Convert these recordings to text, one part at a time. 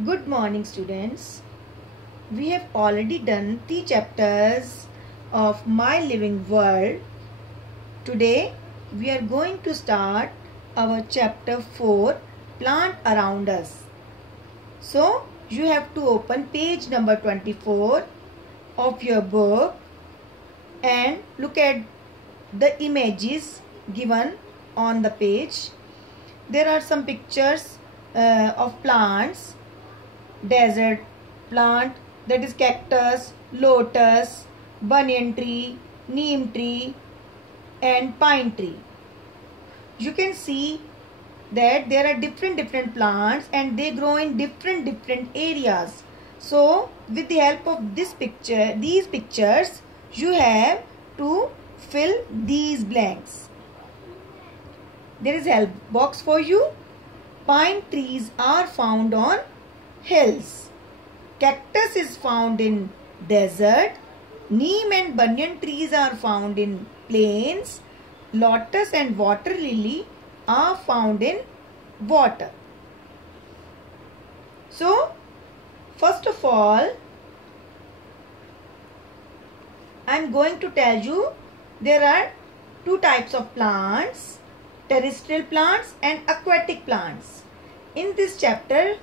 Good morning, students. We have already done 3 chapters of My Living World. Today we are going to start our chapter 4, Plant Around Us. So you have to open page number 24 of your book and look at the images given on the page. There are some pictures of plants. Desert plant, that is cactus, lotus, banyan tree, neem tree and pine tree. You can see that there are different plants and they grow in different areas. So with the help of these pictures you have to fill these blanks. There is help box for you. Pine trees are found on hills. Cactus is found in desert. Neem and banyan trees are found in plains. Lotus and water lily are found in water. So, first of all, I am going to tell you there are two types of plants, terrestrial plants and aquatic plants. In this chapter,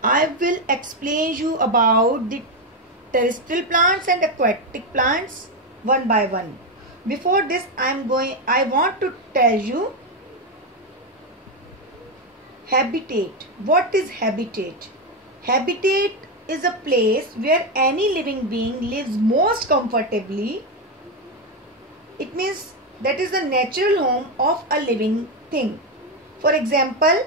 I will explain you about the terrestrial plants and aquatic plants one by one. Before this, I want to tell you habitat. What is habitat? Habitat is a place where any living being lives most comfortably. It means that is the natural home of a living thing. For example,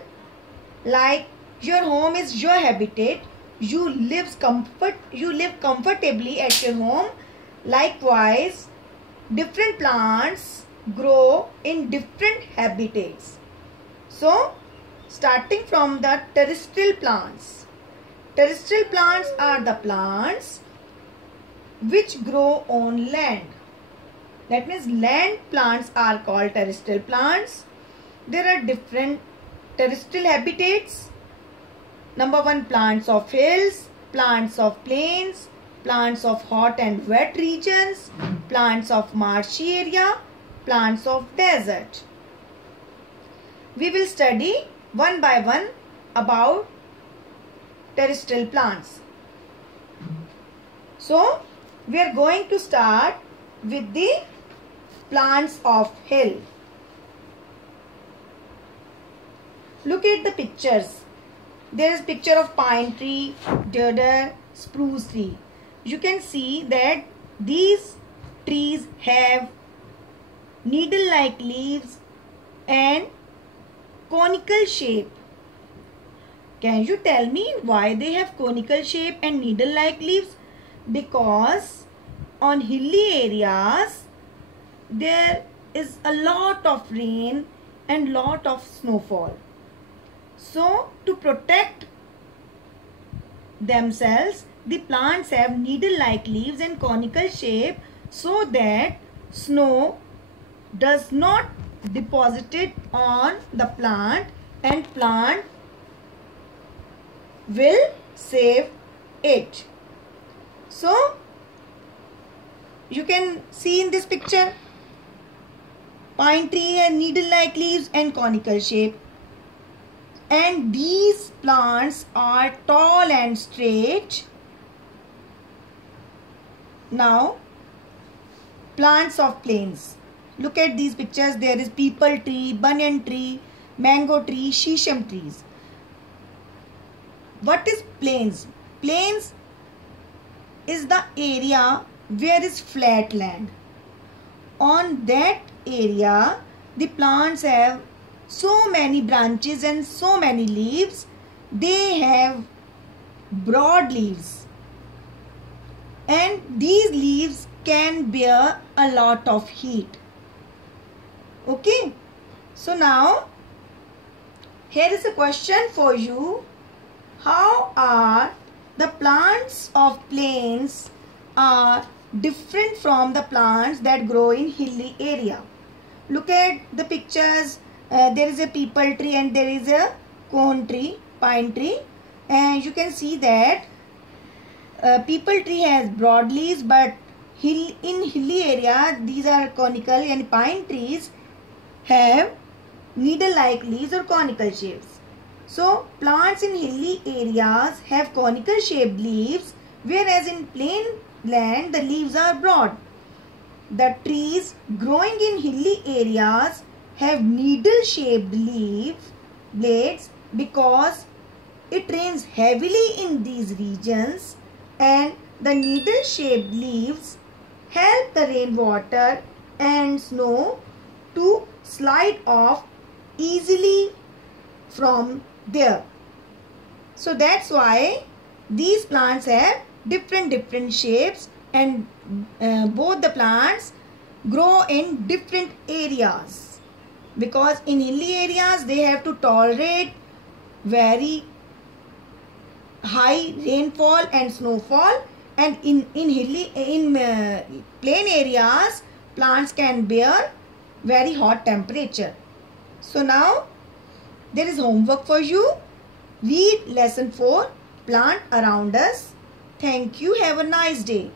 like your home is your habitat. You live comfortably at your home. Likewise, different plants grow in different habitats. So, starting from the terrestrial plants. Terrestrial plants are the plants which grow on land. That means land plants are called terrestrial plants. There are different terrestrial habitats. Number 1, plants of hills, plants of plains, plants of hot and wet regions, plants of marshy area, plants of desert. We will study one by one about terrestrial plants. So, we are going to start with the plants of hill. Look at the pictures. There is picture of pine tree, deodar, spruce tree. You can see that these trees have needle-like leaves and conical shape. Can you tell me why they have conical shape and needle-like leaves? Because on hilly areas there is a lot of rain and lot of snowfall. So, to protect themselves, the plants have needle-like leaves and conical shape so that snow does not deposit it on the plant and plant will save it. So, you can see in this picture, pine tree has needle-like leaves and conical shape. And these plants are tall and straight. Now, plants of plains. Look at these pictures. There is peepal tree, banyan tree, mango tree, shisham trees. What is plains? Plains is the area where is flat land. On that area, the plants have so many branches and so many leaves. They have broad leaves and these leaves can bear a lot of heat. Okay, so now here is a question for you. How are the plants of plains are different from the plants that grow in hilly area? Look at the pictures. There is a peepal tree and there is a cone tree, pine tree. and you can see that people tree has broad leaves, but in hilly area these are conical, and pine trees have needle-like leaves or conical shapes. So plants in hilly areas have conical shaped leaves, whereas in plain land the leaves are broad. The trees growing in hilly areas have needle-shaped blades because it rains heavily in these regions, and the needle-shaped leaves help the rainwater and snow to slide off easily from there. So that's why these plants have different shapes, and both the plants grow in different areas, because in hilly areas they have to tolerate very high rainfall and snowfall, and in plain areas plants can bear very hot temperature. So now there is homework for you. Read lesson 4, Plant Around Us. Thank you. Have a nice day.